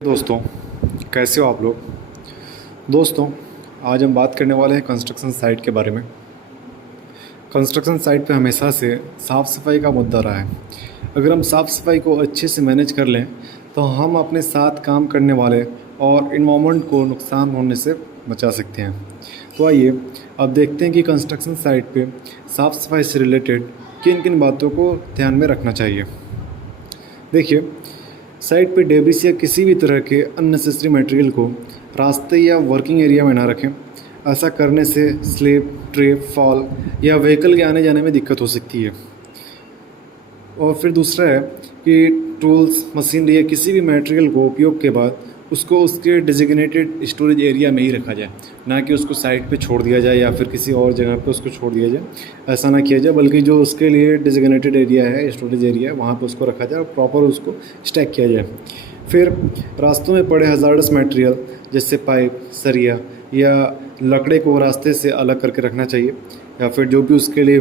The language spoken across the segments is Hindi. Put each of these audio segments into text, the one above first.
दोस्तों, कैसे हो आप लोग। दोस्तों, आज हम बात करने वाले हैं कंस्ट्रक्शन साइट के बारे में। कंस्ट्रक्शन साइट पे हमेशा से साफ़ सफाई का मुद्दा रहा है। अगर हम साफ़ सफाई को अच्छे से मैनेज कर लें तो हम अपने साथ काम करने वाले और इन्वायरमेंट को नुकसान होने से बचा सकते हैं। तो आइए अब देखते हैं कि कंस्ट्रक्शन साइट पे साफ़ सफाई से रिलेटेड किन किन बातों को ध्यान में रखना चाहिए। देखिए, साइट पे डेब्रिस या किसी भी तरह के अननेसेसरी मटेरियल को रास्ते या वर्किंग एरिया में ना रखें। ऐसा करने से स्लिप, ट्रिप, फॉल या व्हीकल के आने जाने में दिक्कत हो सकती है। और फिर दूसरा है कि टूल्स, मशीनरी या किसी भी मटेरियल को उपयोग के बाद उसको उसके डेजिग्नेटेड स्टोरेज एरिया में ही रखा जाए, ना कि उसको साइट पे छोड़ दिया जाए या फिर किसी और जगह पे उसको छोड़ दिया जाए। ऐसा ना किया जाए, बल्कि जो उसके लिए डेजिग्नेटेड एरिया है, स्टोरेज एरिया है, वहाँ पे उसको रखा जाए और प्रॉपर उसको स्टैक किया जाए। फिर रास्तों में पड़े हज़ार्डस मटेरियल जैसे पाइप, सरिया या लकड़े को रास्ते से अलग करके रखना चाहिए, या फिर जो भी उसके लिए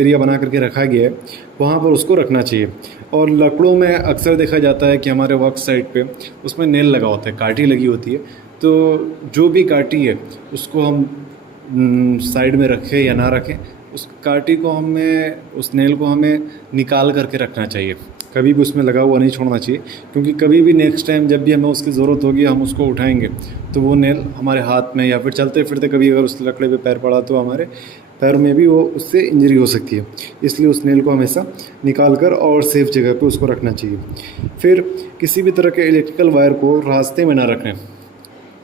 एरिया बना करके रखा गया है वहाँ पर उसको रखना चाहिए। और लकड़ों में अक्सर देखा जाता है कि हमारे वर्क साइट पे उसमें नेल लगा होता है, काठी लगी होती है। तो जो भी काठी है उसको हम साइड में रखें या ना रखें, उस काठी को उस नेल को हमें निकाल करके रखना चाहिए। कभी भी उसमें लगा हुआ नहीं छोड़ना चाहिए, क्योंकि कभी भी नेक्स्ट टाइम जब भी हमें उसकी ज़रूरत होगी हम उसको उठाएंगे तो वो नेल हमारे हाथ में या फिर चलते फिरते कभी अगर उस लकड़े पे पैर पड़ा तो हमारे पैर में भी वो उससे इंजरी हो सकती है। इसलिए उस नेल को हमेशा निकाल कर और सेफ जगह पे उसको रखना चाहिए। फिर किसी भी तरह के इलेक्ट्रिकल वायर को रास्ते में ना रखें।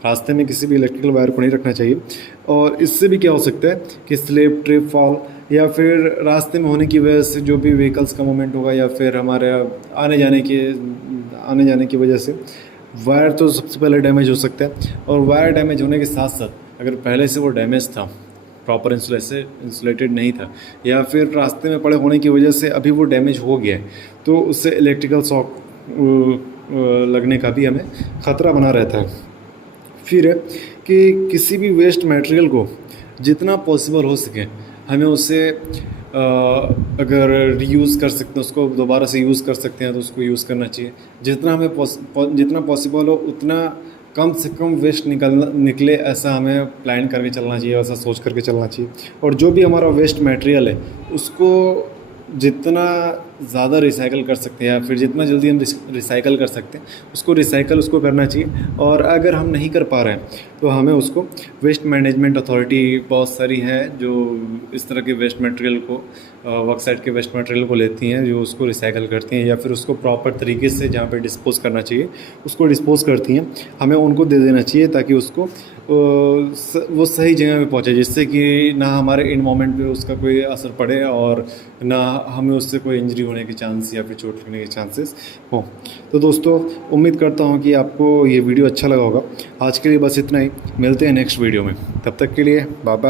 रास्ते में किसी भी इलेक्ट्रिकल वायर को नहीं रखना चाहिए। और इससे भी क्या हो सकता है कि स्लिप, ट्रिप, फॉल या फिर रास्ते में होने की वजह से जो भी व्हीकल्स का मूवमेंट होगा या फिर हमारे आने जाने की वजह से वायर तो सबसे पहले डैमेज हो सकता है। और वायर डैमेज होने के साथ साथ अगर पहले से वो डैमेज था, प्रॉपर इंसुलेटेड नहीं था, या फिर रास्ते में पड़े होने की वजह से अभी वो डैमेज हो गया है, तो उससे इलेक्ट्रिकल शॉक लगने का भी हमें ख़तरा बना रहता है। फिर है कि किसी भी वेस्ट मटेरियल को जितना पॉसिबल हो सके हमें उसे अगर रीयूज़ कर सकते हैं, उसको दोबारा से यूज़ कर सकते हैं तो उसको यूज़ करना चाहिए। जितना पॉसिबल हो उतना कम से कम वेस्ट निकले ऐसा हमें प्लान करके चलना चाहिए, ऐसा सोच करके चलना चाहिए। और जो भी हमारा वेस्ट मटेरियल है उसको जितना ज़्यादा रिसाइकल कर सकते हैं या फिर जितना जल्दी हम रिसाइकल कर सकते हैं उसको करना चाहिए। और अगर हम नहीं कर पा रहे हैं तो हमें उसको वेस्ट मैनेजमेंट अथॉरिटी बहुत सारी है जो इस तरह के वेस्ट मटेरियल को वर्क साइट के वेस्ट मटेरियल को लेती हैं, जो उसको रिसाइकल करती हैं या फिर उसको प्रॉपर तरीके से जहाँ पे डिस्पोज़ करना चाहिए उसको डिस्पोज़ करती हैं। हमें उनको दे देना चाहिए ताकि उसको वो सही जगह पे पहुँचे, जिससे कि ना हमारे एनवायरनमेंट पे उसका कोई असर पड़े और ना हमें उससे कोई इंजरी होने के चांस या फिर चोट लगने के चांसेस हो। तो दोस्तों, उम्मीद करता हूँ कि आपको ये वीडियो अच्छा लगा होगा। आज के लिए बस इतना ही, मिलते हैं नेक्स्ट वीडियो में। तब तक के लिए बाय बाय।